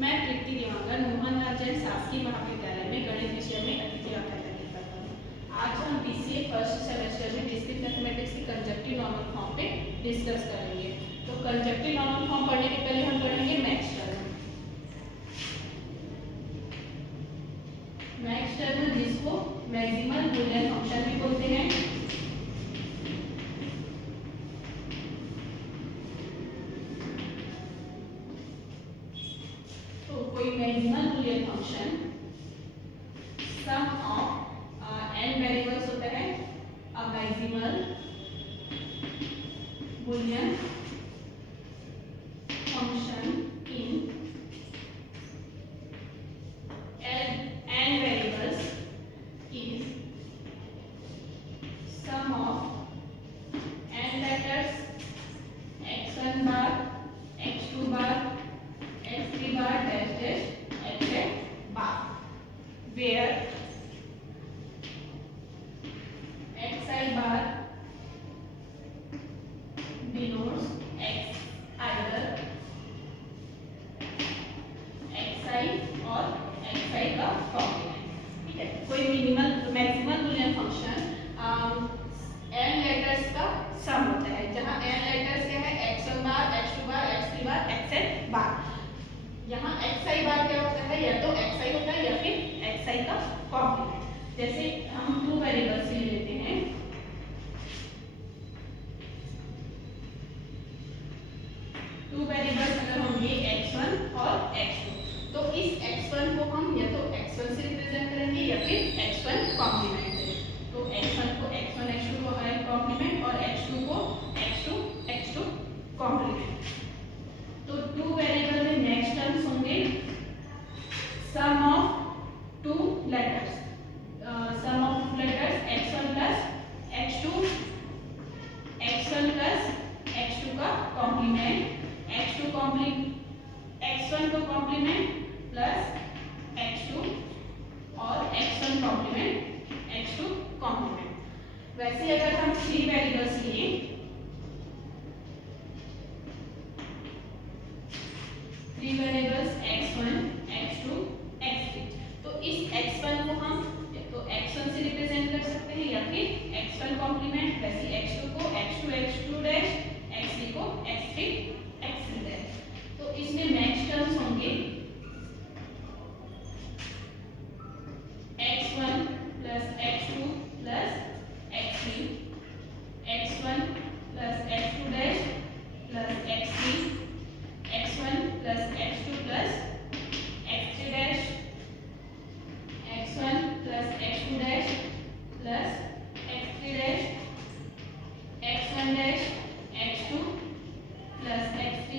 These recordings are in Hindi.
मैं प्रीति दिवाकर मोहनलाल जैन शासकीय महाविद्यालय में गणित विषय में अतिथि अध्यापक करता हूँ। आज हम बीसीए फर्स्ट सेमेस्टर में डिस्क्रीट मैथमेटिक्स की कंजक्टिव नॉर्मल फॉर्म पे डिस्कस करेंगे। तो कंजक्टिव नॉर्मल फॉर्म पढ़ने के पहले हम पढ़ेंगे मैक्सटर्म। मैक्सटर्म जिसको मैक्सिमल बूलियन फंक्शन भी बोलते हैं। कोई maximal Boolean function sum of n variables होता है a maximal Boolean function in n variables is sum of n letters x1 bar x2 bar x3 bar dash dash x bar where xi bar denotes x either xi और xi का कॉम्प्लीमेंट। ठीक है, कोई minimal maximal Boolean function n letters का सम होता है, जहां n लेटर्स क्या है x1 bar x2 bar x3 बार xn बार। यहाँ xi बार क्या होता है, या तो xi होता है या फिर xi का कॉम्प्लीमेंट। जैसे हम टू वेरिएबल्स ले लेते हैं, टू वेरिएबल्स अगर होंगे x1 और x2, तो इस x1 को हम या तो x1 से रिप्रेजेंट करेंगे या फिर x1 कॉम्प्लीमेंट से। तो x1 को x1 x2 को कॉम्प्लीमेंट और x2 को x2 x2 कॉम्प्लीमेंट। तो टू वेरिएबल में नेक्स्ट टर्म्स होंगे sum of two letters, sum of letters x1 plus x2, x1 plus x2 का कॉम्प्लीमेंट, x2 कॉम्प्लीमेंट x1 को कॉम्प्लीमेंट प्लस x2 और x1 कॉम्प्लीमेंट x2 कॉम्प्लीमेंट। वैसे अगर हम थ्री वेरिएबल्स लिए, three variables x1 x2 x3, तो इस x1 को हम तो x1 से रिप्रेजेंट कर सकते हैं या फिर x1 कॉम्प्लीमेंट, वैसे x2 को x2 x2 डैश, x3 को x3 x3 डैश। तो इसमें नेक्स्ट टर्म्स होंगे x1 plus x2 plus x3, x1 plus x2 dash plus x3, x1 plus x2 plus x3 dash, x1 plus x2 dash plus x3 dash, x1 dash x2 plus x3,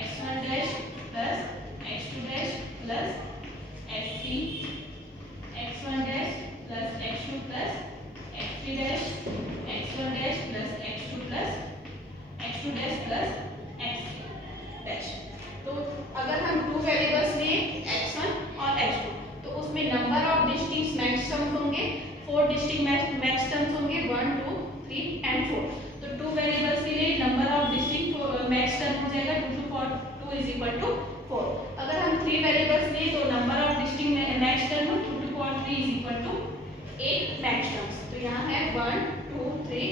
x1 dash plus x2 dash plus x3, x1 dash plus x2 plus x3 dash, x1 dash plus x2 plus x2 dash plus x3 dash. तो अगर हम टू वेरिएबल्स लें x1 और x2, तो उसमें नंबर ऑफ डिस्टिंक्ट मैक्सटर्म्स होंगे, फोर डिस्टिंक्ट मैक्सटर्म्स होंगे 1 2 3 एंड 4। तो टू वेरिएबल्स के लिए नंबर ऑफ डिस्टिंक्ट मैक्सटर्म हो जाएगा 2 to 4 2 इज इक्वल टू 4। अगर हम थ्री वेरिएबल्स लें तो number of distinct maxterm 2 to 3 is equal to 8 maxterms. तो यहाँ है 1 2 3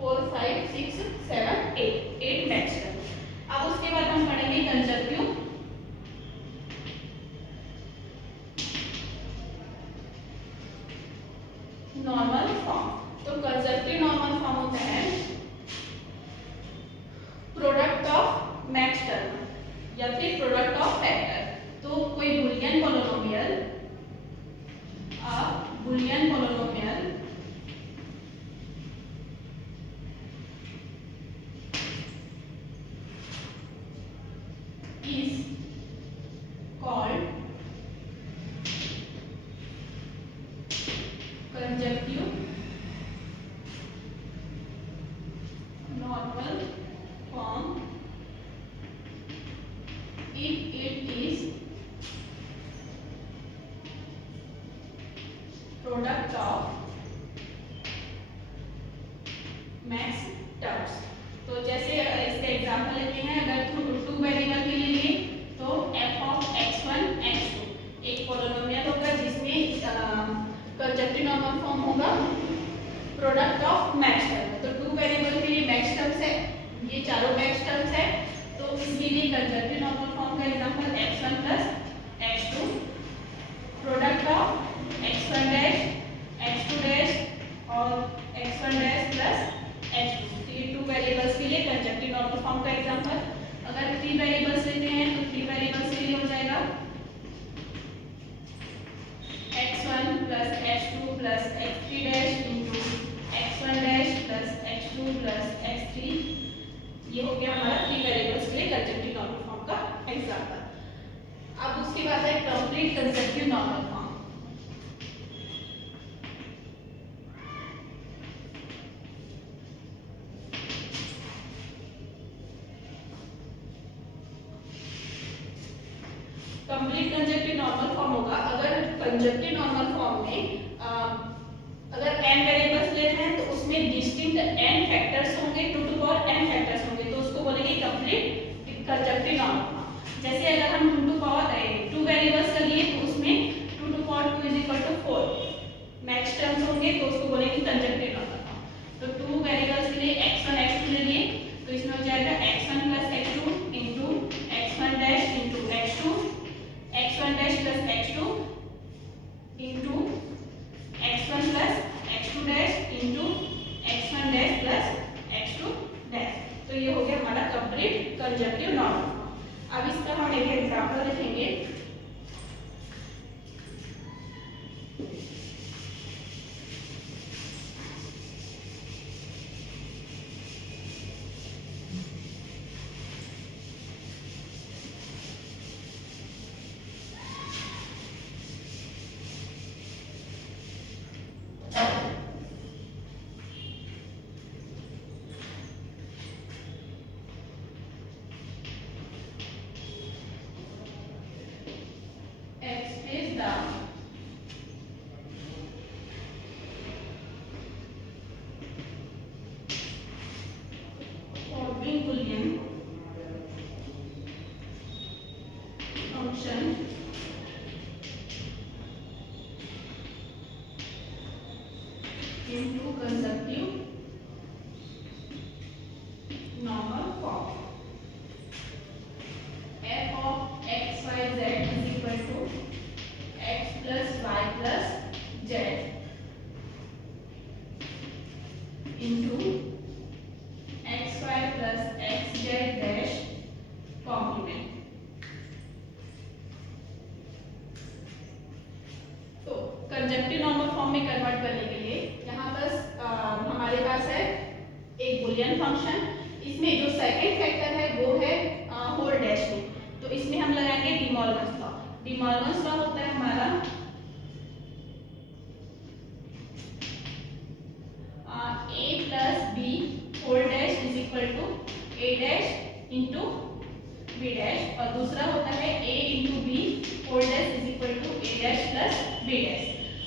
4 5 6 7 8 मैक्सटर्म। अब उसके बाद हम पढ़ेंगे कंजक्टिव नॉर्मल फॉर्म। तो कंजक्टिव नॉर्मल फॉर्म होता है प्रोडक्ट ऑफ मैक्सटर्म या फिर प्रोडक्ट ऑफ फैक्टर। तो कोई Boolean polynomial, Boolean polynomial is called conjunctive normal form if it is product of max terms। तो जैसे इसका एग्जांपल लेते हैं, अगर टू वेरिएबल के लिए तो f of x product of match term. तो टू वेरिएबल के लिए मैच टर्म्स है, ये चारों मैच टर्म्स है। तो इसके लिए कंजक्टिव नॉर्मल फॉर्म का example x1 plus x2 product of x1 dash x2 dash और x1 डैश प्लस x2। तो ये टू वेरिएबल्स के लिए कंजक्टिव नॉर्मल फॉर्म का एग्जांपल। अगर थ्री वेरिएबल्स लेते हैं तो थ्री वेरिएबल्स के लिए हो जाएगा x1 plus x2 plus x3 dash into x1 dash plus x2 plus x3। ये हो गया हमारा थ्री वेरिएबल्स के लिए कंजक्टिव नॉर्मल फॉर्म का एग्जांपल। अब उसके बाद है complete conjunctive normal form. Complete conjunctive normal form होगा अगर कंजक्टिव नॉर्मल फॉर्म में अगर n वेरिएबल्स लेते हैं तो उसमें डिस्टिंक्ट n फैक्टर्स होंगे, 2 टू पावर n फैक्टर्स होंगे, तो उसको बोलेंगे कंप्लीट कंजक्टिव नॉर्मल फॉर्म। जैसे अगर हम 2 टू पावर 2 वेरिएबल्स का लिए तो उसमें 2 to power 2 is equal to 4 maxterms होंगे, तो उसको बोलेंगे कंजक्टिव नॉर्मल फॉर्म। तो 2 वेरिएबल्स के लिए x1 x2 ले लिए तो इसमें हो जाएगा x1 plus x2 into x1 dash into x2 x1 dash plus x2 into x1 plus x2 dash into x1 dash plus x2 dash. तो ये हो गया हमारा कंप्लीट कंजक्टिव नॉर्मल फॉर्म। अब इसका हम एक एग्जांपल देखेंगे। Boolean function into conjective normal form. f of x y z is equal to x plus y plus z into xy plus xz dash complement. तो कंजक्टिव नॉर्मल फॉर्म में कन्वर्ट करने के लिए यहाँ बस हमारे पास है एक बुलियन फंक्शन, इसमें जो सेकंड फैक्टर है वो है होल डैश में, तो इसमें हम लगाएंगे De Morgan's law. De Morgan's law होता है हमारा a plus b whole dash is equal to a dash into b dash, और दूसरा होता है a into b whole dash is equal to a dash plus b dash.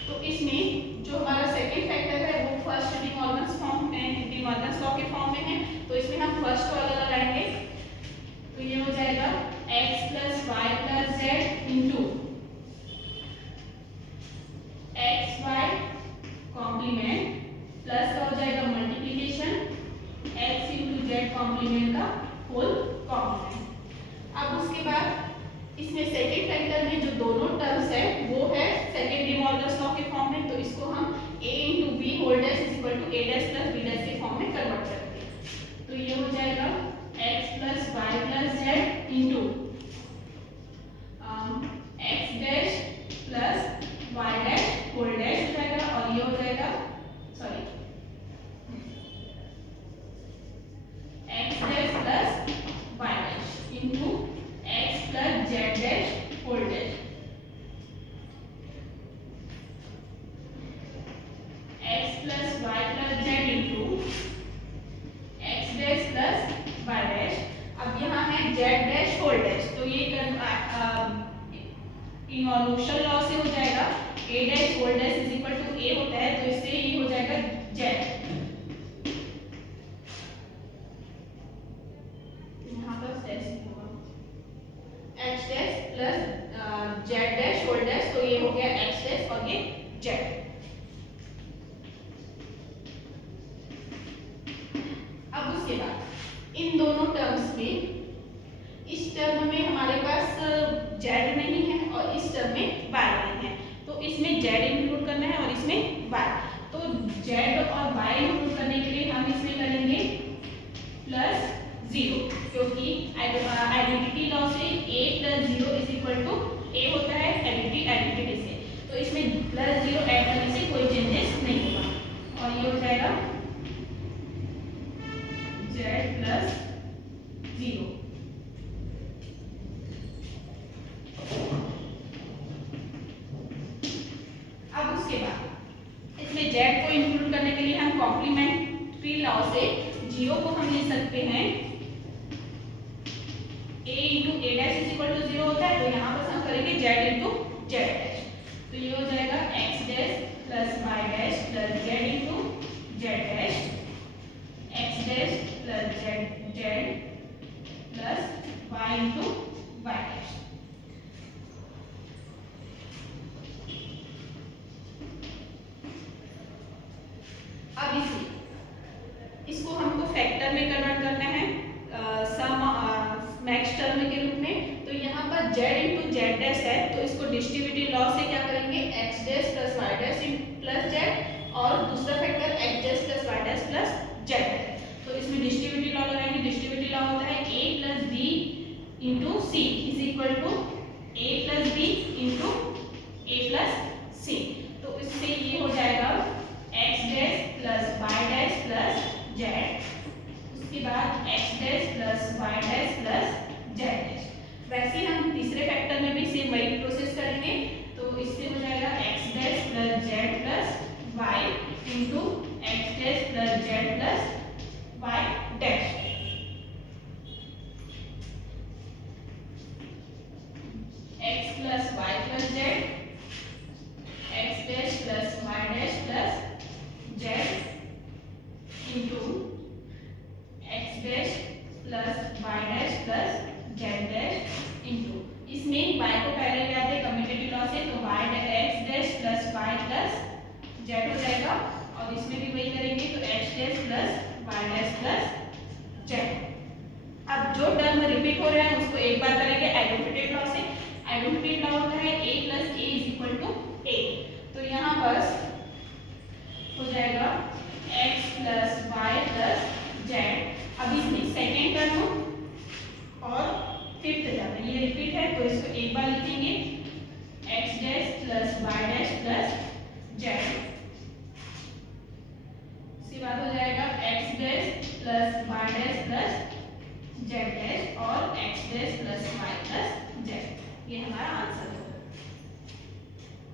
तो इसमें जो हमारा सेकंड फैक्टर है वो फर्स्ट डी मॉर्गन्स फॉर्म में, डी मॉर्गन्स लॉ के फॉर्म में है, तो इसमें हम फर्स्ट वाला लगाएंगे। तो ये हो जाएगा x plus y plus z into x y complement plus का हो जाएगा multiplication x into z complement का होल कॉम्प्लीमेंट। अब उसके बाद इसमें सेकंड फैक्टर में जो दोनों टर्म्स है वो है सेकंड डी मॉर्गन्स लॉ के फॉर्म में, तो इसको हम a into b whole dash is equal to a dash plus b dash के फॉर्म में कन्वर्ट करते हैं। तो ये हो जाएगा x plus y plus z into x dash plus y dash whole dash हो जाएगा, और ये हो जाएगा sorry x dash plus y dash into x plus z dash whole dash, x plus y plus z into x dash plus y dash. अब यहाँ है जेड डैश होल डैश, तो ये इन्वॉल्यूशन लॉ से हो जाएगा a dash whole dash is equal to a होता है, तो इससे ये हो जाएगा जेड, यहाँ पर डैश होगा x dash plus z dash whole dash, तो ये हो गया x डैश और ये जेड। इसमें जेड इंक्लूड करना है और इसमें वाई। तो जेड और वाई इंक्लूड करने के लिए हम इसमें करेंगे +0, क्योंकि आइडेंटिटी लॉ से a + 0 = a होता है आइडेंटिटी से। तो इसमें +0 ऐड करने से कोई चेंजेस नहीं होगा और ये हो जाएगा z + 0। अब उसके बाद इसमें z को इंक्लूड करने के लिए हम कॉम्प्लीमेंट्री लॉ से 0 को हम लिख सकते हैं a × a' = 0 होता है, तो यहाँ पर हम करेंगे z × z'। तो ये हो जाएगा x' + y' + z × z', x' + z + y × y'। अब इसको हमको फैक्टर में कन्वर्ट करना है सम मैक्स टर्म के रूप में। तो यहाँ पर z × z' है, तो इसको डिस्ट्रीब्यूटिव लॉ से क्या करेंगे x' + y' + z और दूसरा फैक्टर x' + y' + z। तो इसमें डिस्ट्रीब्यूटिव लॉ लगाएंगे। डिस्ट्रीब्यूटिव लॉ होता है a + b × c = a + b × a + c। तो इससे ये हो जाएगा x' + y' + z, उसके बाद x' + y' + z'। वैसे हम तीसरे फैक्टर में भी सेम वही प्रोसेस करेंगे। तो इससे हो जाएगा x' + z + y × x' + z + y'। x + y + z, x' + y' + z इसमें y को पहले ले आते हैं कम्यूटेटिव लॉ से, तो x' + y + z हो जाएगा और इसमें भी वही करेंगे, तो x' + y' + z। अब जो टर्म रिपीट हो रहा है उसको एक बार करेंगे आइडेंटिटी लॉ से। आइडेंटिटी लॉ होता है a + a = a। तो यहाँ पर हो जाएगा x + y + z। अब इसमें सेकेंड टर्म और फिफ्थ टर्म ये रिपीट है, तो इसको एक बार लिखेंगे x' + y' + z। उसके बाद हो जाएगा x' + y' + z' और x' + y + z। ये हमारा